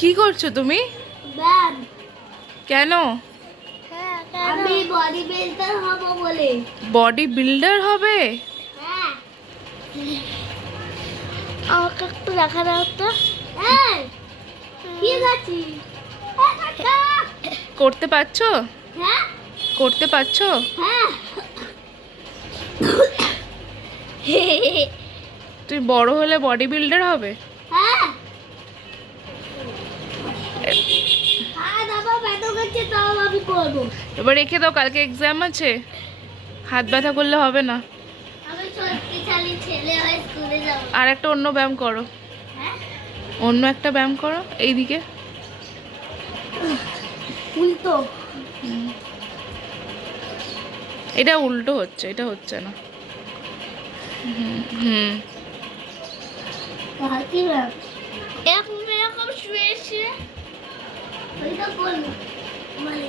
কি করছো তুমি? ব্যায়াম। কেন? আমি বডি বিল্ডার হব বলে। বডি বিল্ডার হবে? হ্যাঁ। আমাকে একটু দেখা দাও তো। হ্যাঁ। কি খাচ্ছিস? করতে পারছো? হ্যাঁ। করতে পারছো? হ্যাঁ। তুই বড় হলে বডি বিল্ডার হবে? হ্যাঁ। দাদা ব্যথা করছে তাও আমি করবো। এবার রেখে দাও, কালকে এক্সাম আছে। হাত ব্যথা করলে হবে না। আমি শক্তিশালী ছেলে হয়ে স্কুলে যাব। আর একটা অন্য ব্যায়াম করো। হ্যাঁ। অন্য একটা ব্যায়াম করো এইদিকে। উল্টো। এটা উল্টো হচ্ছে, এটা হচ্ছে না। হুম। কি ব্যায়াম? এরকম এরকম শুয়ে শুয়ে ওইটা করবো মানে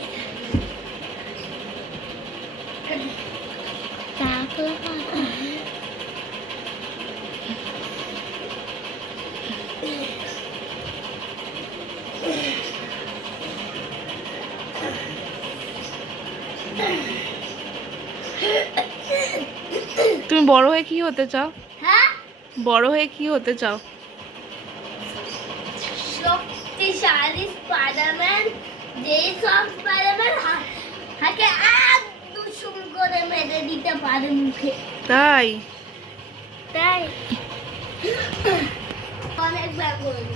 তুমি বড় হয়ে কি হতে চাও? হ্যাঁ, বড় হয়ে কি হতে চাও? শক্তিশালী স্পাইডারম্যান। যেই সব স্পাইডারম্যান হাতে দুসুম করে মেরে দিতে পারে মুখে। তাই? তাই অনেক ব্যায়াম করবো।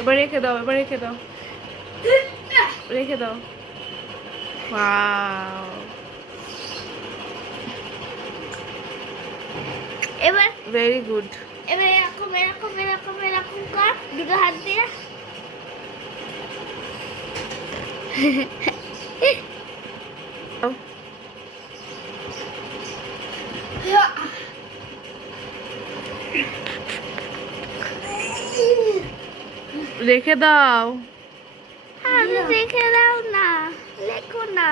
এবার রেখে দাও, এবার রেখে দাও, রেখে দাও। ওয়াও, এবার ভেরি গুড। এবার এরকম এরকম এরকম এরকম কর দুটো হাত দিয়ে। রেখে দাও। আরে রেখে দাও না, লেখো না।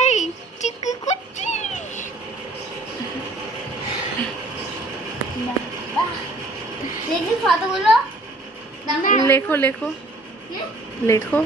এই তুই কি করছিস? দেখি ফটোগুলো লেখো লেখো লেখো।